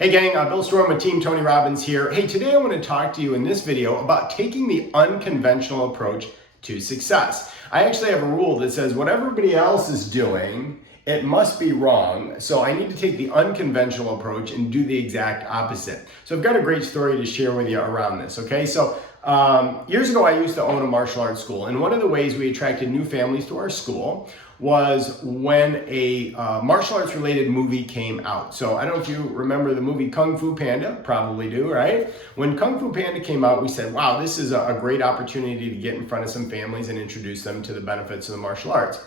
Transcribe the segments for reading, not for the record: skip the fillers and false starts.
Hey gang, Bill Storm with Team Tony Robbins here. Hey, today I want to talk to you in this video about taking the unconventional approach to success. I actually have a rule that says what everybody else is doing, it must be wrong. So I need to take the unconventional approach and do the exact opposite. So I've got a great story to share with you around this, okay? So years ago, I used to own a martial arts school, and one of the ways we attracted new families to our school was when a martial arts related movie came out. So I don't know if you remember the movie Kung Fu Panda, probably do, right? When Kung Fu Panda came out, we said, wow, this is a great opportunity to get in front of some families and introduce them to the benefits of the martial arts.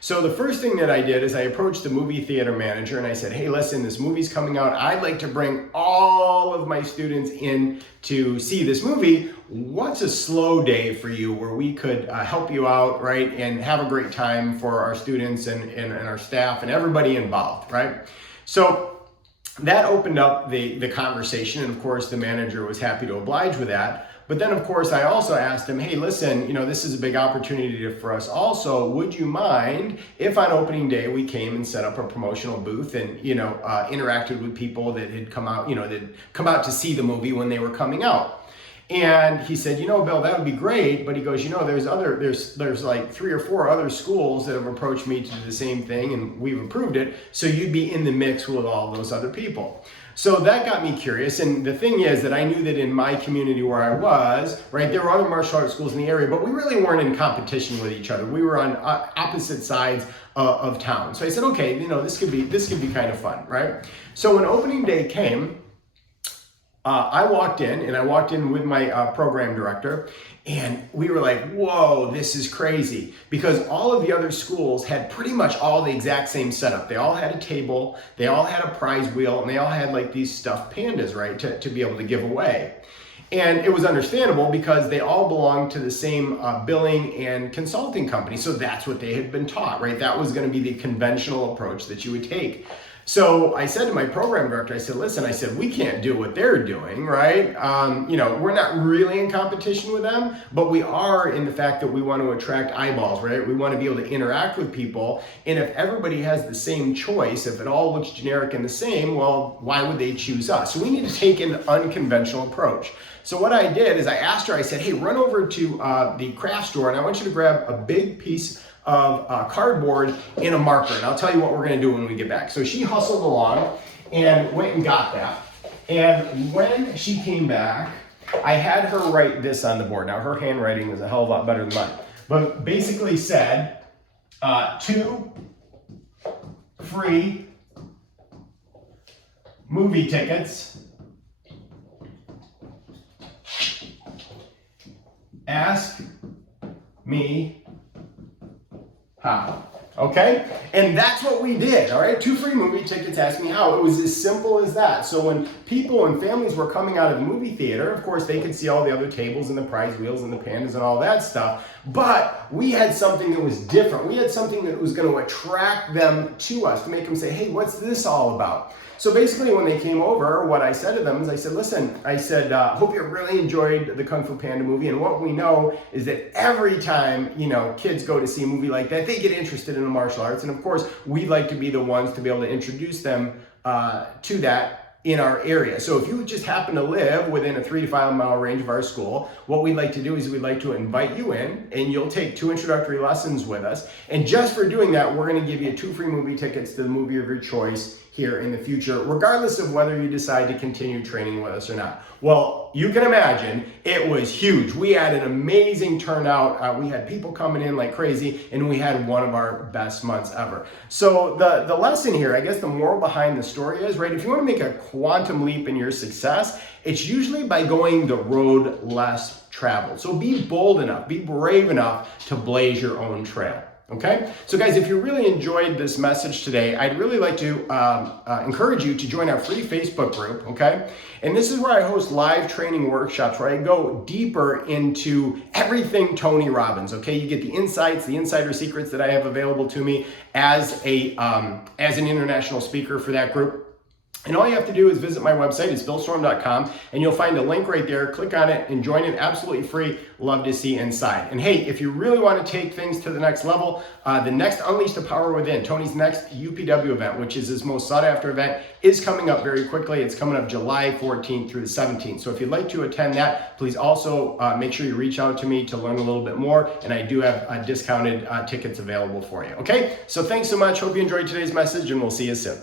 So the first thing that I did is I approached the movie theater manager and I said, hey, listen, this movie's coming out. I'd like to bring all of my students in to see this movie. What's a slow day for you where we could help you out, right? And have a great time for our students and our staff and everybody involved, right? So that opened up the conversation. And of course, the manager was happy to oblige with that. But then, of course, I also asked him, hey, listen, this is a big opportunity for us also. Would you mind if on opening day we came and set up a promotional booth and, interacted with people that had come out, that come out to see the movie when they were coming out? And he said, Bill, that would be great. But he goes, there's like 3 or 4 other schools that have approached me to do the same thing and we've approved it. So you'd be in the mix with all those other people. So that got me curious. And the thing is that I knew that in my community where I was, right, there were other martial arts schools in the area, but we really weren't in competition with each other. We were on opposite sides of town. So I said, okay, this could be kind of fun, right? So when opening day came, I walked in with my program director, and we were like, whoa, this is crazy. Because all of the other schools had pretty much all the exact same setup. They all had a table, they all had a prize wheel, and they all had like these stuffed pandas, right, to be able to give away. And it was understandable because they all belonged to the same billing and consulting company. So that's what they had been taught, right? That was going to be the conventional approach that you would take. So I said to my program director, I said, listen, we can't do what they're doing, right? We're not really in competition with them, but we are in the fact that we want to attract eyeballs, right? We want to be able to interact with people. And if everybody has the same choice, if it all looks generic and the same, well, why would they choose us? So we need to take an unconventional approach. So what I did is I asked her, I said, hey, run over to the craft store and I want you to grab a big piece of cardboard and a marker. And I'll tell you what we're going to do when we get back. So she hustled along and went and got that. And when she came back, I had her write this on the board. Now, her handwriting is a hell of a lot better than mine. But basically said, 2 free movie tickets. Ask me how. Okay? And that's what we did, all right? 2 free movie tickets, ask me how. It was as simple as that. So when people and families were coming out of the movie theater, of course, they could see all the other tables and the prize wheels and the pandas and all that stuff. But we had something that was different. We had something that was going to attract them to us, to make them say, hey, what's this all about? So basically when they came over, what I said to them is I said, listen, hope you really enjoyed the Kung Fu Panda movie. And what we know is that every time, kids go to see a movie like that, they get interested in the martial arts. And of course, we'd like to be the ones to be able to introduce them to that in our area. So if you just happen to live within a 3 to 5 mile range of our school, what we'd like to do is we'd like to invite you in and you'll take 2 introductory lessons with us. And just for doing that, we're going to give you 2 free movie tickets to the movie of your choice here in the future, regardless of whether you decide to continue training with us or not. Well, you can imagine it was huge. We had an amazing turnout. We had people coming in like crazy, and we had one of our best months ever. So the lesson here, I guess the moral behind the story is, right, if you want to make a quantum leap in your success, it's usually by going the road less traveled. So be bold enough, be brave enough to blaze your own trail. Okay, so guys, if you really enjoyed this message today, I'd really like to encourage you to join our free Facebook group, okay? And this is where I host live training workshops where I go deeper into everything Tony Robbins, okay? You get the insights, the insider secrets that I have available to me as an international speaker for that group. And all you have to do is visit my website, it's billstorm.com, and you'll find a link right there. Click on it and join it, absolutely free. Love to see inside. And hey, if you really want to take things to the next level, the next Unleash the Power Within, Tony's next UPW event, which is his most sought after event, is coming up very quickly. It's coming up July 14th through the 17th. So if you'd like to attend that, please also make sure you reach out to me to learn a little bit more. And I do have discounted tickets available for you. Okay, so thanks so much. Hope you enjoyed today's message, and we'll see you soon.